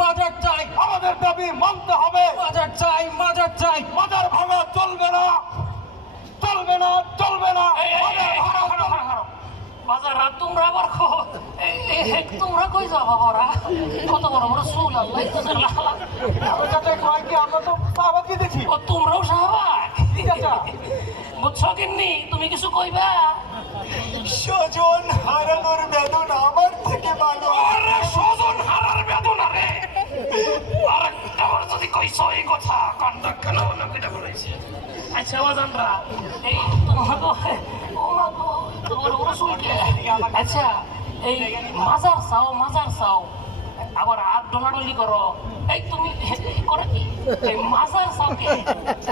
মাজার চাই, আমাদের দাবি মানতে হবে। মাজার চাই, মাজার চাই। মাজার ভাঙা চলবে না, চলবে না, চলবে না। বাজাররা তোমরা আবার তোমরা কই যাও বাবারা? কত বড় বড় চুল আল্লাহ আমরা তো বাবাকে দেখি। ও তোমরাও শাহবাগ চাচা বুঝছো কিন্নি? তুমি কিছু কইবা? স্বজন হারানোর বেদনা আমার থেকে ভালো। আরে স্বজন হারার বেদনা রে! আরে আমার যদি কইছো এই কথা কান্দা কেন না কেটে বলেছে? আচ্ছা বাজানরা এই আচ্ছা এই মাজার চাও, মাজার চাও, আবার আর ডলাডলি করো। এই তুমি করে কি এই মাজার চাও কি?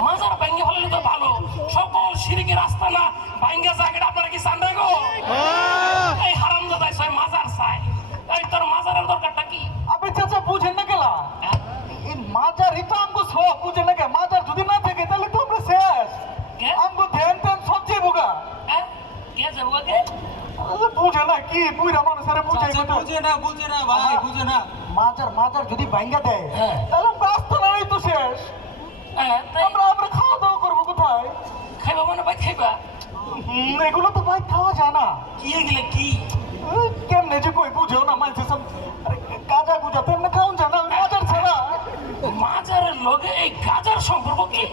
মাজার ভাঙ্গে হলে তো ভালো, সকল সিঁড়িকে রাস্তা না ভাঙ্গা জায়গাটা আপনারা কি চান গো? এই হারাম দাদাই ছয় মাজার চাই। এই তোর মাজারের দরকারটা কি? আপনি চাচা বুঝেন না গেলা এই মাজারই তো আমগো সব বুঝেন না কে? মাজার যদি না থাকে তাহলে তো আমরা শেষ। আমগো ধ্যান ধ্যান সব যাবো গা। কে যাবো কে? বুঝে না কি বুঝা মানুষের বুঝাই বুঝে না, বুঝে না ভাই, বুঝে না। মাজার মাজার যদি ভাঙ্গা দেয় হ্যাঁ। তাহলে রাস্তা নাই তো শেষ। আমরা আমরা খাওয়া দাওয়া করবো কোথায়? খাইবা মানে ভাই খাইবা? এগুলো তো ভাই খাওয়া যায় না। কি এগুলো কি? কেমনে যে কই বুঝেও না মানুষ সব গাজা গুজা তেমনি খাওয়া যায় না মাজার ছাড়া। মাজারের লগে এই গাজার সম্পর্ক কি?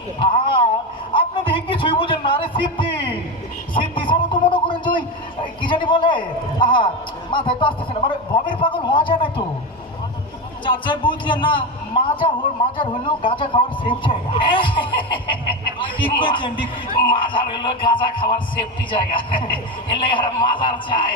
আপনি দেখি কিছুই বুঝেন না। আরে সিদ্ধি সিদ্ধি ছাড়া তো মনে করেন যে ওই কি জানি বলে মাথায় তো আসতেছে না, মানে ভবের পাগল হওয়া যায় না তো। চাচা বুঝলেন না? মাজার হলেও গাঁজা খাওয়ার সেফ জায়গা। ঠিক করেছেন, ঠিক। মাজার হইলো গাঁজা খাওয়ার সেফটি জায়গা, এর লাগে মাজার চাই।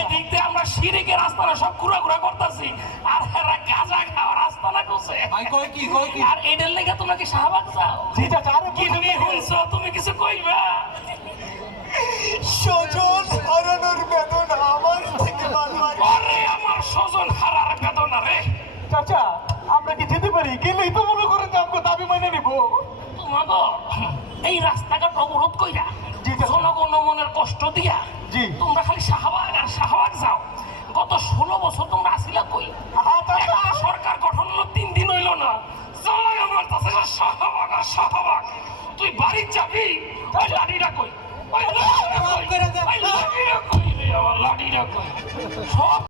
এদিক দিয়ে আমরা সিঁড়িকে রাস্তাটা সব ঘুরা ঘুরা করতেছি, আর এরা গাঁজা খাওয়ার রাস্তা না করছে। ভাই কয় কি, কয় কি? আর এটার লেগে তোমরা কি শাহবাগ চাও? জি চাচা, আরে কি তুমি শুনছো? তুমি কিছু কইবা? স্বজন হারানোর বেদনা আমার থেকে ভালো। আরে আমার স্বজন হারার বেদনা রে! চাচা আমরা কি যেতে পারি? গেলেই তো মনে করেন যে আমাকে দাবি মেনে নিবো। তোমাকে এই রাস্তাঘাট অবরোধ কইরা জি চাচা। জনগণ মনের কষ্ট দিয়া জি। তোমরা খালি শাহবাগ আর শাহবাগ যাও। গত 16 বছর তোমরা আসিলা কই? একটা সরকার গঠন হলো 3 দিন হইল না। জামাই আমার কাছে শাহবাগ আর শাহবাগ। তুই বাড়ি যাবি? ওই লাঠিটা কই? ওই লাঠিটা কই? ওই লাঠিটা কই রে? আমার লাঠিটা কই? সব